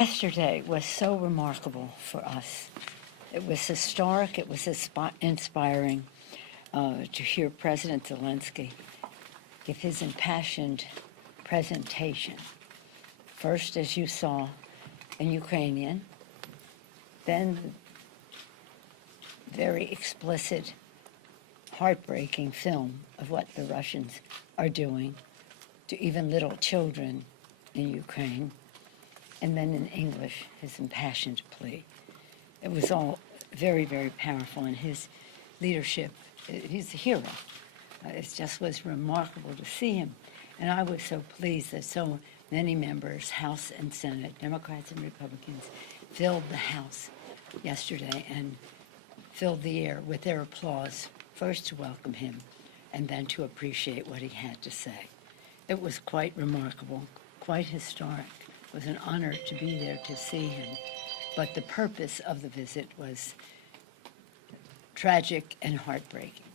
Yesterday was so remarkable for us. It was historic, it was inspiring to hear President Zelensky give his impassioned presentation. First, as you saw, in Ukrainian, then very explicit, heartbreaking film of what the Russians are doing to even little children in Ukraine, and then in English, his impassioned plea. It was all very, very powerful, and his leadership, he's a hero. It just was remarkable to see him. And I was so pleased that so many members, House and Senate, Democrats and Republicans, filled the House yesterday and filled the air with their applause, first to welcome him and then to appreciate what he had to say. It was quite remarkable, quite historic. It was an honor to be there to see him. But the purpose of the visit was tragic and heartbreaking.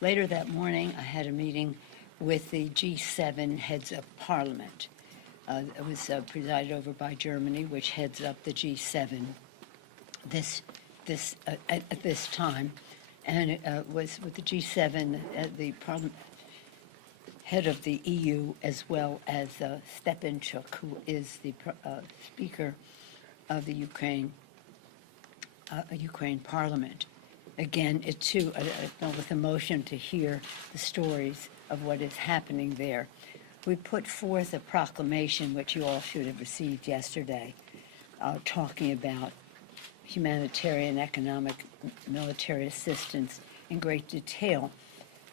Later that morning, I had a meeting with the G7 heads of parliament. It was presided over by Germany, which heads up the G7 at this time. And it was with the G7, the parliament head of the EU, as well as Stepanchuk, who is the Speaker of the Ukraine Parliament. Again, it too, with emotion to hear the stories of what is happening there. We put forth a proclamation, which you all should have received yesterday, talking about humanitarian, economic, military assistance in great detail.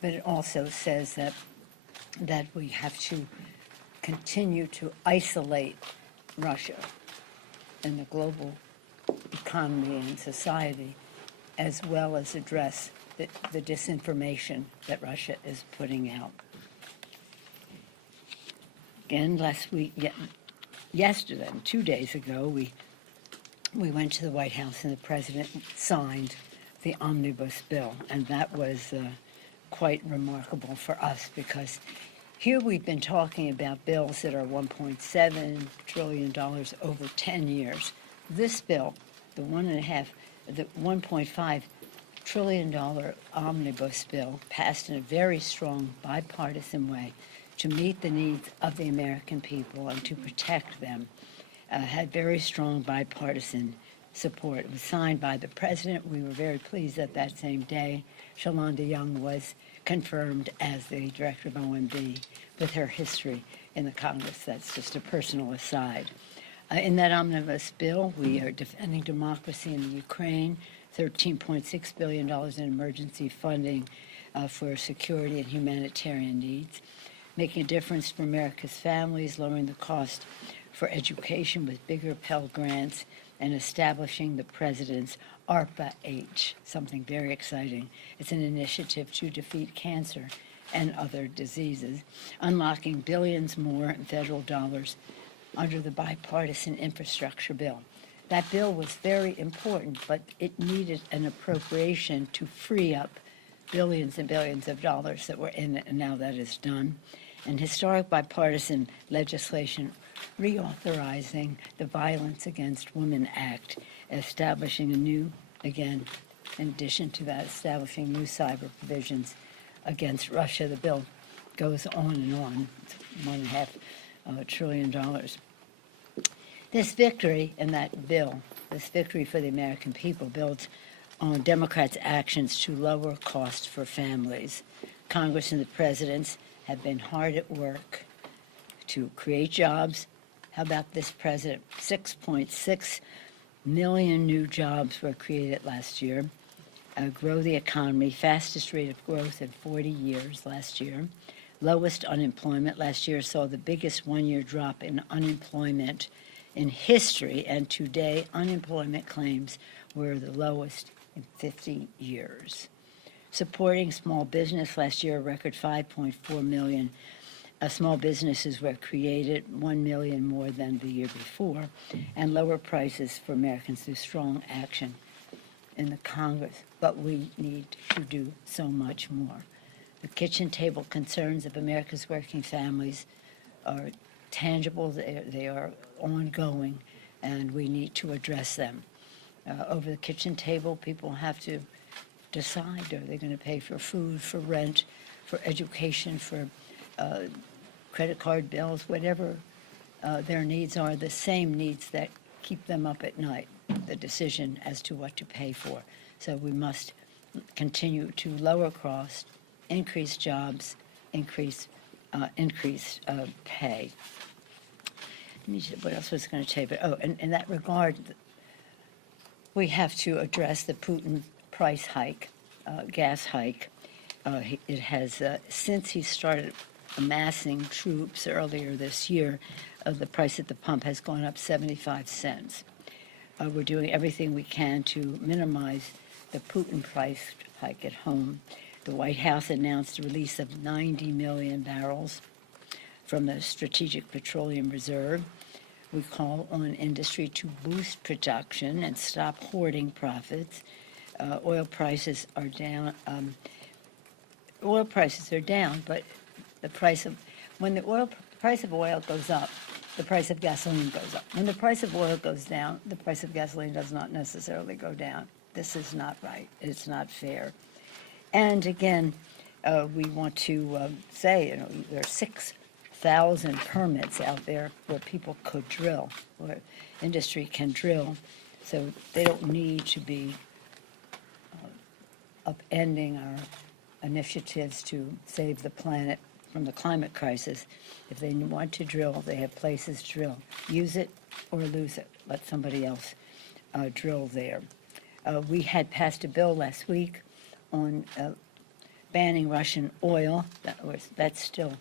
But it also says that we have to continue to isolate Russia in the global economy and society, as well as address the disinformation that Russia is putting out. Again, yesterday, 2 days ago, we went to the White House and the president signed the omnibus bill, and that was quite remarkable for us because here we've been talking about bills that are $1.7 trillion over 10 years. This bill, the $1.5 trillion omnibus bill, passed in a very strong bipartisan way to meet the needs of the American people and to protect them, had very strong bipartisan support. It was signed by the president. We were very pleased that same day Shalonda Young was confirmed as the director of OMB with her history in the Congress. That's just a personal aside. In that omnibus bill, we are defending democracy in the Ukraine, $13.6 billion in emergency funding for security and humanitarian needs, making a difference for America's families, lowering the cost for education with bigger Pell Grants, and establishing the president's ARPA-H, something very exciting. It's an initiative to defeat cancer and other diseases, unlocking billions more in federal dollars under the bipartisan infrastructure bill. That bill was very important, but it needed an appropriation to free up billions and billions of dollars that were in it, and now that is done. And historic bipartisan legislation reauthorizing the Violence Against Women Act, establishing a new, again, in addition to that, establishing new cyber provisions against Russia. The bill goes on and on. It's $1.5 trillion. This victory in that bill, this victory for the American people, builds on Democrats' actions to lower costs for families. Congress and the presidents have been hard at work to create jobs. How about this president? 6.6 million new jobs were created last year. Grow the economy, fastest rate of growth in 40 years last year. Lowest unemployment last year saw the biggest one-year drop in unemployment in history, and today unemployment claims were the lowest in 50 years. Supporting small business last year, a record 5.4 million small businesses were created, 1 million more than the year before, and lower prices for Americans through strong action in the Congress. But we need to do so much more. The kitchen table concerns of America's working families are tangible, they are ongoing. and we need to address them. Over the kitchen table, people have to decide, are they going to pay for food, for rent, for education, for credit card bills, whatever their needs are, the same needs that keep them up at night, the decision as to what to pay for. So we must continue to lower costs, increase jobs, increase pay. Let me see what else was going to tell you? But, in that regard, we have to address the Putin price hike, gas hike. It has, since he started amassing troops earlier this year, the price at the pump has gone up 75 cents. We're doing everything we can to minimize the Putin price hike at home. The White House announced the release of 90 million barrels from the Strategic Petroleum Reserve. We call on industry to boost production and stop hoarding profits. Oil prices are down. But the price of when the price of oil goes up, the price of gasoline goes up. When the price of oil goes down, the price of gasoline does not necessarily go down. This is not right. It's not fair. And again, we want to say, there are 6,000 permits out there where people could drill, where industry can drill, so they don't need to be upending our initiatives to save the planet from the climate crisis. If they want to drill, they have places to drill. Use it or lose it. Let somebody else drill there. We had passed a bill last week on banning Russian oil. That's still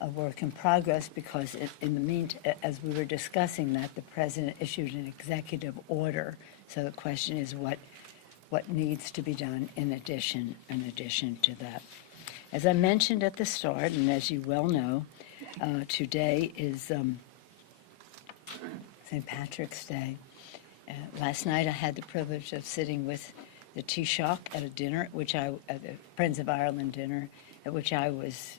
a work in progress because in the meantime, as we were discussing that, the president issued an executive order. So the question is what needs to be done in addition to that. As I mentioned at the start, and as you well know, today is St. Patrick's Day. Last night I had the privilege of sitting with the Taoiseach at a dinner, at the Friends of Ireland dinner, at which I was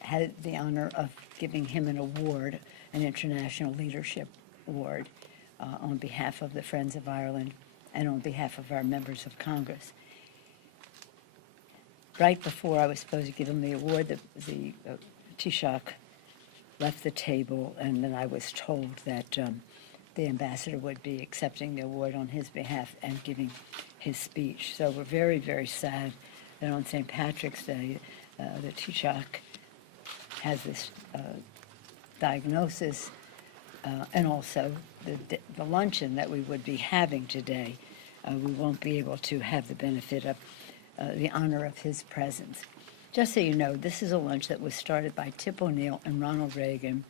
had the honor of giving him an award, an International Leadership Award, on behalf of the Friends of Ireland and on behalf of our members of Congress. Right before I was supposed to give him the award, the Taoiseach left the table, and then I was told that the ambassador would be accepting the award on his behalf and giving his speech. So we're very, very sad that on St. Patrick's Day, the Taoiseach has this diagnosis, and also the luncheon that we would be having today, we won't be able to have the benefit of the honor of his presence. Just so you know, this is a lunch that was started by Tip O'Neill and Ronald Reagan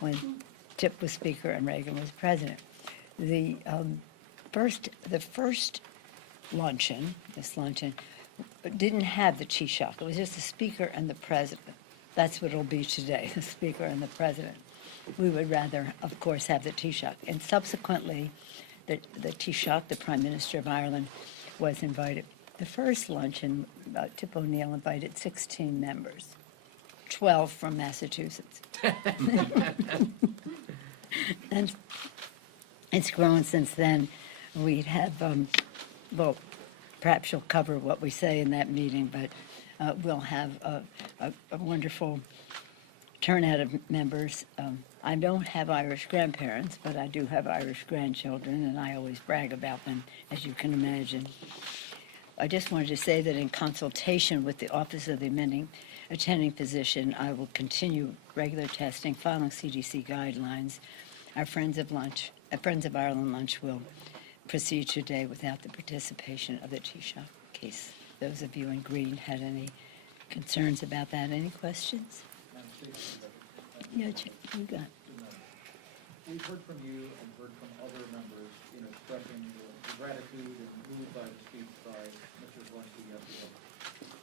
when Tip was Speaker and Reagan was President. The first luncheon, this luncheon, didn't have the Taoiseach. It was just the Speaker and the President. That's what it'll be today, the Speaker and the President. We would rather, of course, have the Taoiseach. And subsequently, the Taoiseach, the Prime Minister of Ireland, was invited. The first luncheon, Tip O'Neill invited 16 members, 12 from Massachusetts. And it's grown since then. We'd have, well, perhaps you'll cover what we say in that meeting, but we'll have a wonderful turnout of members. I don't have Irish grandparents, but I do have Irish grandchildren, and I always brag about them, as you can imagine. I just wanted to say that in consultation with the Office of the Attending Physician, I will continue regular testing, following CDC guidelines. Our Friends of Ireland lunch will proceed today without the participation of the Taoiseach, in case those of you in green had any concerns about that. Any questions? Yeah, you got. We've heard from you and heard from other members, expressing the gratitude and moved by the speech by Mr. Zelensky yesterday.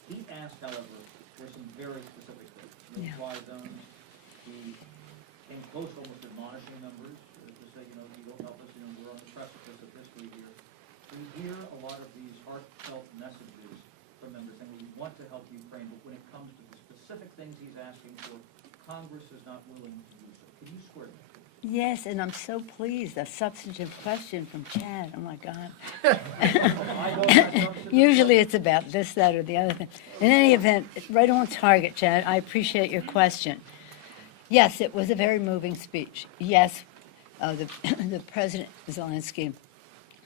He asked, however, for some very specific things. No-fly zones. He came close to almost admonishing members to say, you don't help us, we're on the precipice of history here. We hear a lot of these heartfelt messages from members saying we want to help Ukraine, but when it comes to the specific things he's asking for, Congress is not willing to do so. Can you square that? Yes, and I'm so pleased, a substantive question from Chad, oh my God. I don't have Usually it's about this, that, or the other thing. In any event, right on target, Chad, I appreciate your question. Yes, it was a very moving speech. Yes, the President Zelensky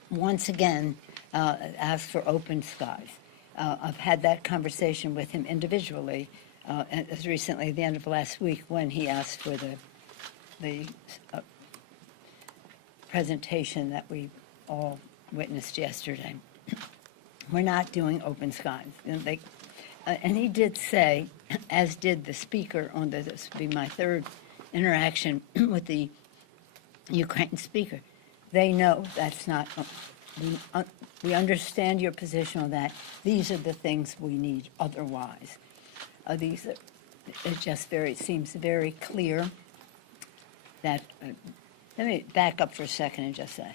once again asked for open skies. I've had that conversation with him individually as recently at the end of last week when he asked for the presentation that we all witnessed yesterday. We're not doing open skies. And he did say, as did the speaker on this would be my third interaction with the Ukraine speaker, they know that's not, we understand your position on that. These are the things we need otherwise. It just seems very clear that, let me back up for a second and just say,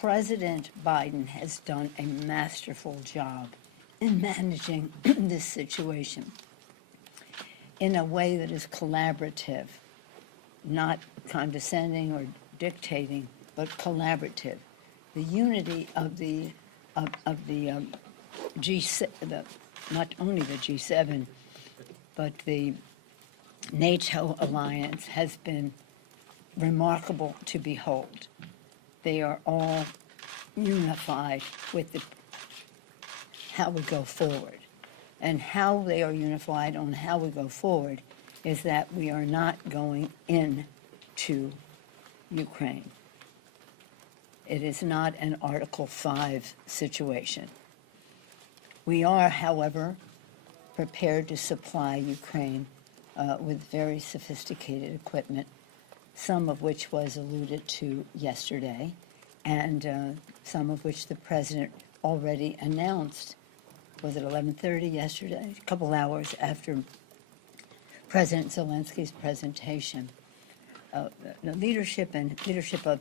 President Biden has done a masterful job in managing this situation in a way that is collaborative, not condescending or dictating, but collaborative. The unity of the G7, not only the G7, but the NATO alliance has been remarkable to behold. They are all unified with how we go forward. And how they are unified on how we go forward is that we are not going into Ukraine. It is not an Article 5 situation. We are, however, prepared to supply Ukraine with very sophisticated equipment, some of which was alluded to yesterday, and some of which the president already announced. Was it 11:30 yesterday? A couple hours after President Zelensky's presentation. The leadership of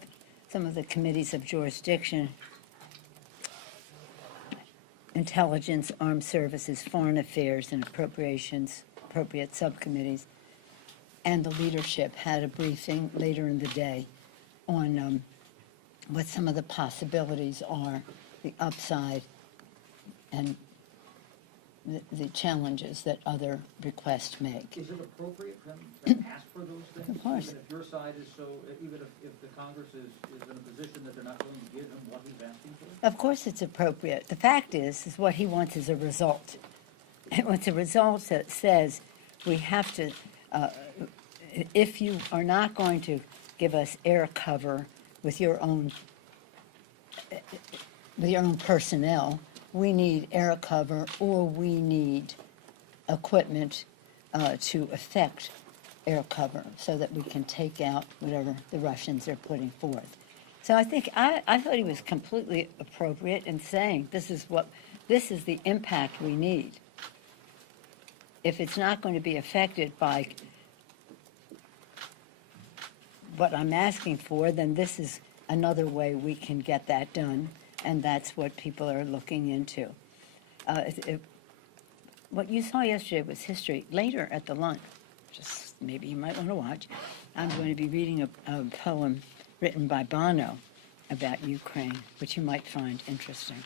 some of the committees of jurisdiction, intelligence, armed services, foreign affairs, and appropriate subcommittees, and the leadership had a briefing later in the day on what some of the possibilities are, the upside, and the challenges that other requests make. Is it appropriate for them to ask for those things? Of course. Even if your side is so, even if the Congress is in a position that they're not willing to give him what he's asking for? Of course it's appropriate. The fact is what he wants is a result. He wants a result that says we have to, if you are not going to give us air cover with your own personnel, we need air cover or we need equipment to effect air cover so that we can take out whatever the Russians are putting forth. So I think I thought he was completely appropriate in saying this is the impact we need. If it's not going to be affected by what I'm asking for, then this is another way we can get that done, and that's what people are looking into. What you saw yesterday was history. Later at the lunch, just maybe you might want to watch, I'm going to be reading a poem written by Bono about Ukraine, which you might find interesting.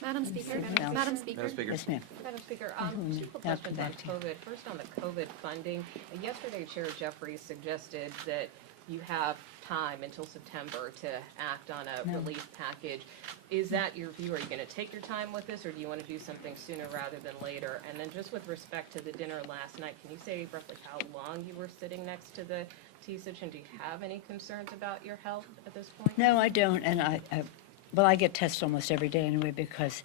Madam Speaker, Madam Madam Speaker. Yes, ma'am. Madam Speaker, Mhm. two quick I'll questions come on back to you. COVID. First, on the COVID funding. Yesterday, Chair Jeffries suggested that you have time until September to act on a No. relief package. Is that your view? Are you going to take your time with this, or do you want to do something sooner rather than later? And then just with respect to the dinner last night, can you say roughly how long you were sitting next to the T-SIG, and do you have any concerns about your health at this point? No, I don't, and I get tested almost every day anyway because,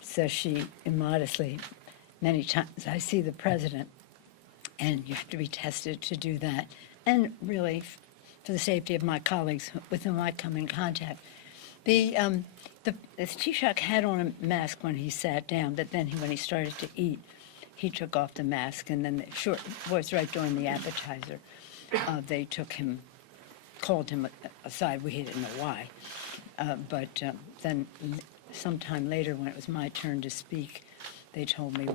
says she immodestly, many times I see the president, and you have to be tested to do that, and really for the safety of my colleagues with whom I come in contact. The Taoiseach had on a mask when he sat down, but then when he started to eat, he took off the mask, and then was right during the appetizer. They called him aside. We didn't know why. But then sometime later, when it was my turn to speak, they told me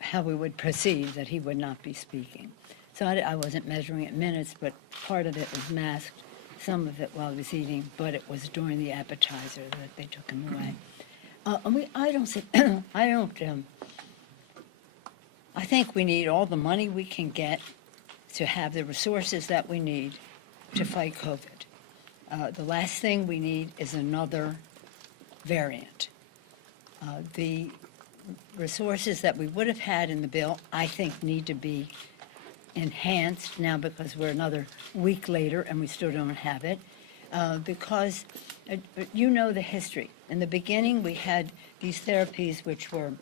how we would proceed, that he would not be speaking. So I wasn't measuring it minutes, but part of it was masked, some of it while he was eating, but it was during the appetizer that they took him away. I don't see, I think we need all the money we can get to have the resources that we need to fight COVID. The last thing we need is another variant. The resources that we would have had in the bill, I think, need to be enhanced now because we're another week later and we still don't have it. Because you know the history. In the beginning, we had these therapies which were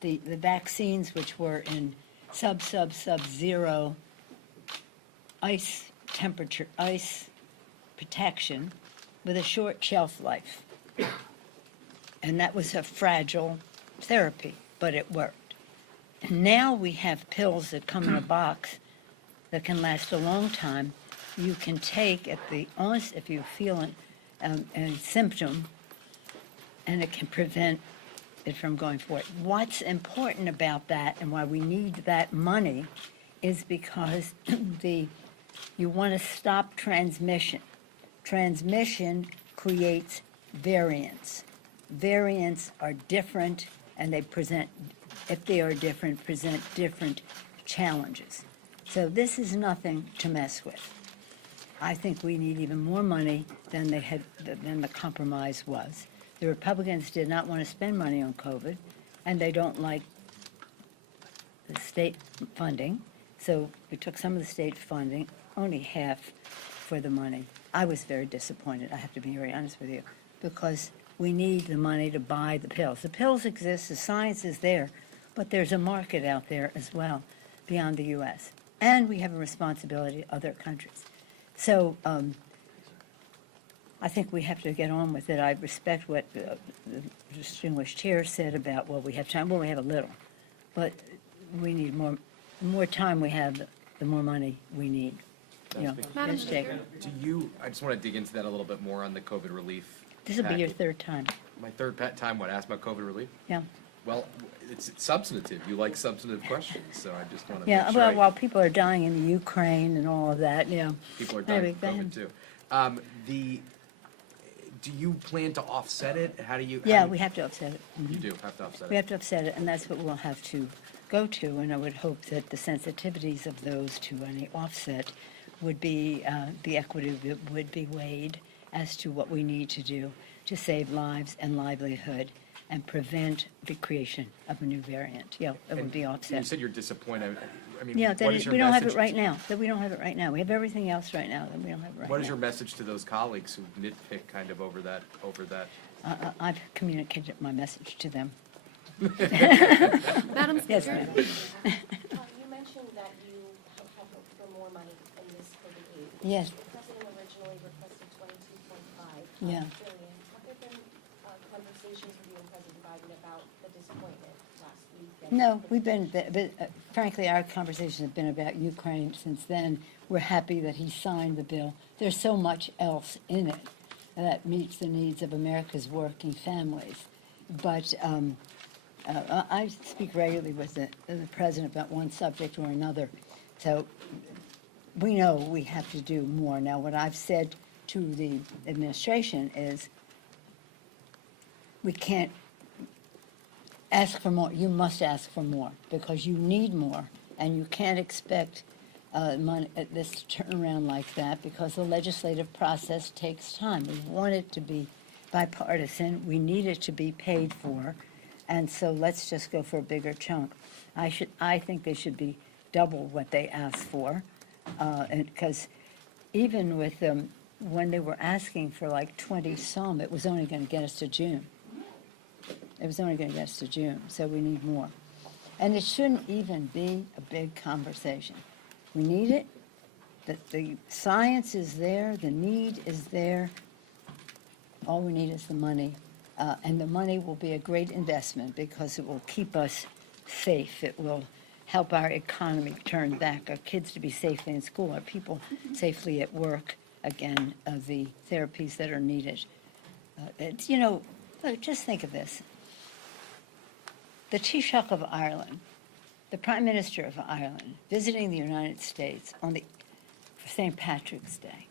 the vaccines which were in sub-zero ice temperature, ice protection with a short shelf life. And that was a fragile therapy, but it worked. And now we have pills that come in a box that can last a long time. You can take at the onset if you feel a symptom, and it can prevent it from going forward. What's important about that and why we need that money is because you want to stop transmission. Transmission creates variants. Variants are different, and they present, if they are different, present different challenges. So this is nothing to mess with. I think we need even more money than the compromise was. The Republicans did not want to spend money on COVID, and they don't like the state funding. So we took some of the state funding, only half for the money. I was very disappointed, I have to be very honest with you, because we need the money to buy the pills. The pills exist, the science is there, but there's a market out there as well beyond the U.S. And we have a responsibility to other countries. So I think we have to get on with it. I respect what the distinguished chair said about, well, we have time. Well, we have a little, but we need more. The more time we have, the more money we need. You know, Madam Ms. Jacob. I just want to dig into that a little bit more on the COVID relief. This will be your package. third time. My third time, what, ask about COVID relief? Yeah. Well, it's substantive. You like substantive questions, so I just want to Yeah, make sure well, while people are dying in the Ukraine and all of that, you know. people are dying Anyway, of go ahead. COVID too. Do you plan to offset it? How do you? Yeah, we have to offset it. Mhm. You do have to offset We it. have to offset it, and that's what we'll have to go to, and I would hope that the sensitivities of those to any offset would be, the equity would be weighed as to what we need to do to save lives and livelihood and prevent the creation of a new variant. Yeah, it would be You offset. said you're disappointed. I mean, Yeah, what that is your we don't have message it right to- now, that we don't have it right now. We have everything else right now, that we don't have it right now. What is your message to those colleagues who nitpick kind of over that? I've communicated my message to them. Madam Yes, Speaker, ma'am. You mentioned that you have hoped for more money in this COVID aid. Yes, The president originally requested 22.5 Yeah. billion. Have there been conversations with you and President Biden about the disappointment last week? and- no, we've been, but frankly, our conversation has been about Ukraine since then. We're happy that he signed the bill. There's so much else in it that meets the needs of America's working families. But I speak regularly with the president about one subject or another. So we know we have to do more. Now, what I've said to the administration is we can't ask for more. You must ask for more because you need more, and you can't expect money, this to turn around like that because the legislative process takes time. We want it to be bipartisan. We need it to be paid for, and so let's just go for a bigger chunk. I think they should be double what they asked for, because even with them, when they were asking for like 20 some, it was only going to get us to June. It was only going to get us to June, so we need more. And it shouldn't even be a big conversation. We need it. The science is there. The need is there. All we need is the money. And the money will be a great investment because it will keep us safe. It will help our economy turn back, our kids to be safely in school, our people safely at work, again, the therapies that are needed. It's, you know, look, just think of this. The Taoiseach of Ireland the Prime Minister of Ireland visiting the United States on for St. Patrick's Day.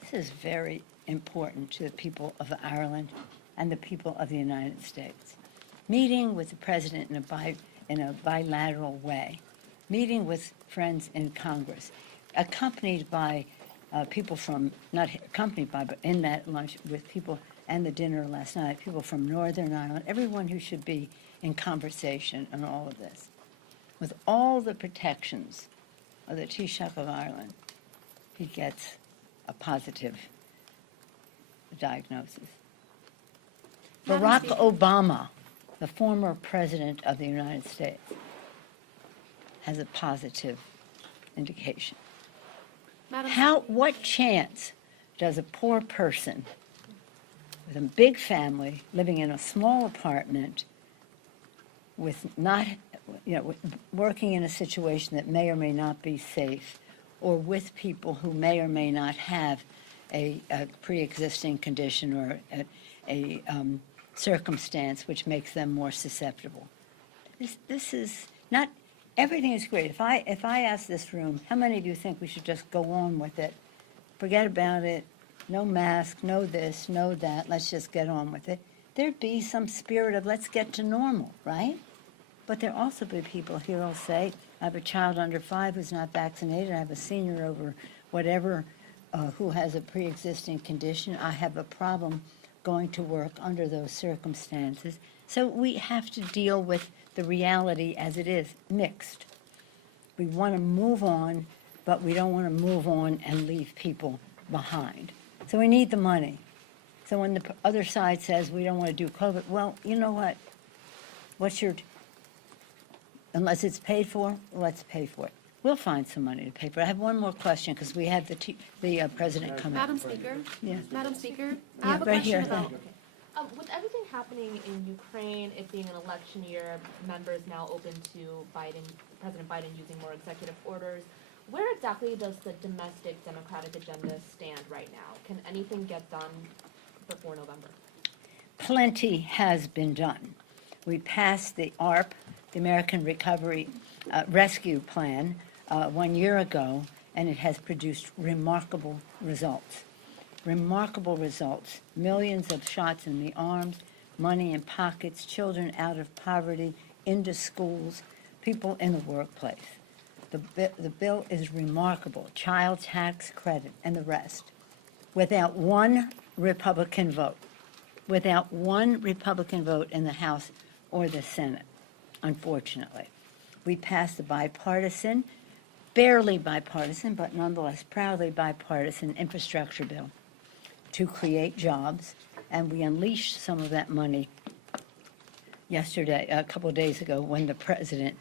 This is very important to the people of Ireland and the people of the United States. Meeting with the President in a bilateral way, meeting with friends in Congress, accompanied by people from, not accompanied by, but in that lunch with people and the dinner last night, people from Northern Ireland, everyone who should be in conversation on all of this. With all the protections of the Taoiseach of Ireland, he gets a positive diagnosis. Madam Barack Speaker. Obama, the former president of the United States, has a positive indication. What chance does a poor person with a big family living in a small apartment with not, working in a situation that may or may not be safe, or with people who may or may not have a pre-existing condition or a circumstance which makes them more susceptible? This is not, everything is great. If I ask this room, how many do you think we should just go on with it? Forget about it, no mask, no this, no that, let's just get on with it. There'd be some spirit of let's get to normal, right? But there'll also be people here who'll say, I have a child under 5 who's not vaccinated, I have a senior over whatever who has a pre-existing condition, I have a problem going to work under those circumstances. So we have to deal with the reality as it is, mixed. We want to move on, but we don't want to move on and leave people behind. So we need the money. So when the other side says we don't want to do COVID, well, you know what? Unless it's paid for, let's pay for it. We'll find some money to pay for it. I have one more question because we have the president coming. Madam Speaker? Yeah. Madam Speaker? I Yeah, have a right question here, about, thank with everything happening in Ukraine, it being an election year, members now open to President Biden using more executive orders, where exactly does the domestic Democratic agenda stand right now? Can anything get done before November? Plenty has been done. We passed the ARP, the American Recovery Rescue Plan, 1 year ago, and it has produced remarkable results. Remarkable results. Millions of shots in the arms, money in pockets, children out of poverty, into schools, people in the workplace. The bill is remarkable. Child tax credit and the rest. Without one Republican vote. Without one Republican vote in the House or the Senate, unfortunately. We passed a bipartisan, barely bipartisan, but nonetheless proudly bipartisan infrastructure bill to create jobs, and we unleashed some of that money yesterday, a couple of days ago, when the president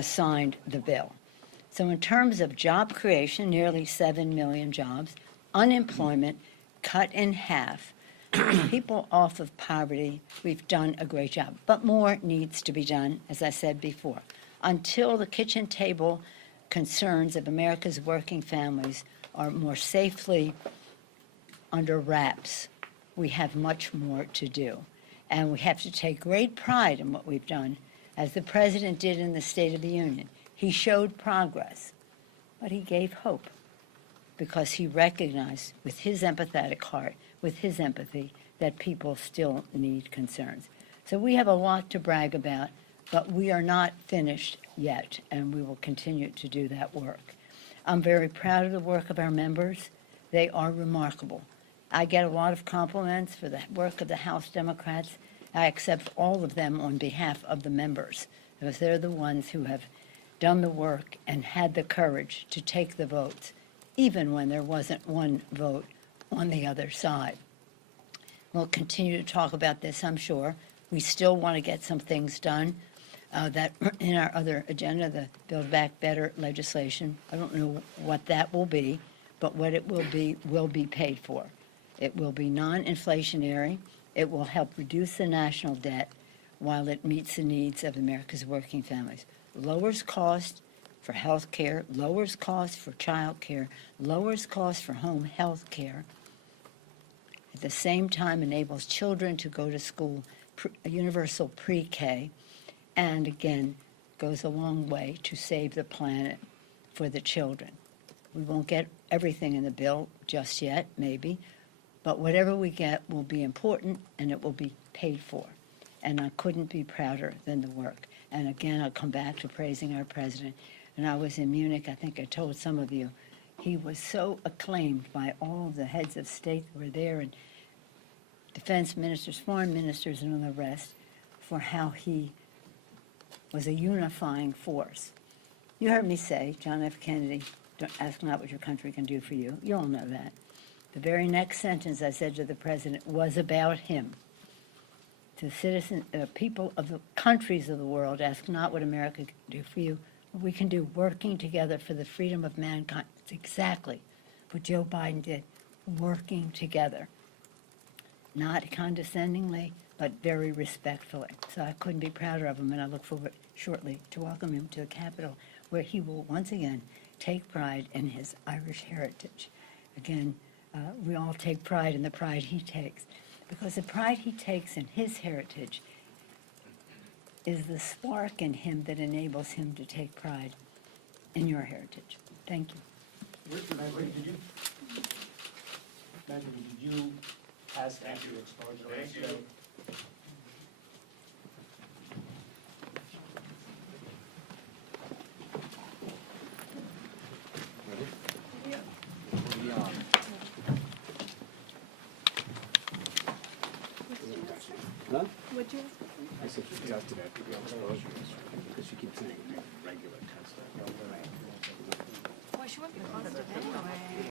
signed the bill. So in terms of job creation, nearly 7 million jobs, unemployment cut in half, people off of poverty, we've done a great job. But more needs to be done, as I said before. Until the kitchen table concerns of America's working families are more safely under wraps, we have much more to do. And we have to take great pride in what we've done, as the president did in the State of the Union. He showed progress, but he gave hope because he recognized with his empathetic heart, with his empathy, that people still need concerns. So we have a lot to brag about, but we are not finished yet, and we will continue to do that work. I'm very proud of the work of our members. They are remarkable. I get a lot of compliments for the work of the House Democrats. I accept all of them on behalf of the members, because they're the ones who have done the work and had the courage to take the votes, even when there wasn't one vote on the other side. We'll continue to talk about this, I'm sure. We still want to get some things done that in our other agenda, the Build Back Better legislation. I don't know what that will be, but what it will be paid for. It will be non-inflationary. It will help reduce the national debt while it meets the needs of America's working families. Lowers cost for health care, lowers cost for child care, lowers cost for home health care. At the same time, enables children to go to school, universal pre-K, and again, goes a long way to save the planet for the children. We won't get everything in the bill just yet, maybe, but whatever we get will be important and it will be paid for. And I couldn't be prouder than the work. And again, I'll come back to praising our president. And I was in Munich, I think I told some of you, he was so acclaimed by all of the heads of state that were there, and defense ministers, foreign ministers, and all the rest, for how he was a unifying force. You heard me say, John F. Kennedy, don't ask not what your country can do for you. You all know that. The very next sentence I said to the president was about him. To citizens, people of the countries of the world, ask not what America can do for you, what we can do working together for the freedom of mankind. It's exactly what Joe Biden did, working together. Not condescendingly, but very respectfully. So I couldn't be prouder of him, and I look forward shortly to welcome him to the Capitol, where he will once again take pride in his Irish heritage. Again, we all take pride in the pride he takes, because the pride he takes in his heritage is the spark in him that enables him to take pride in your heritage. Thank you. Benjamin, did you pass that to exposure yesterday? Huh? Would you? I said she tested it, because she keeps saying regular testing. Well, she wouldn't be positive anyway.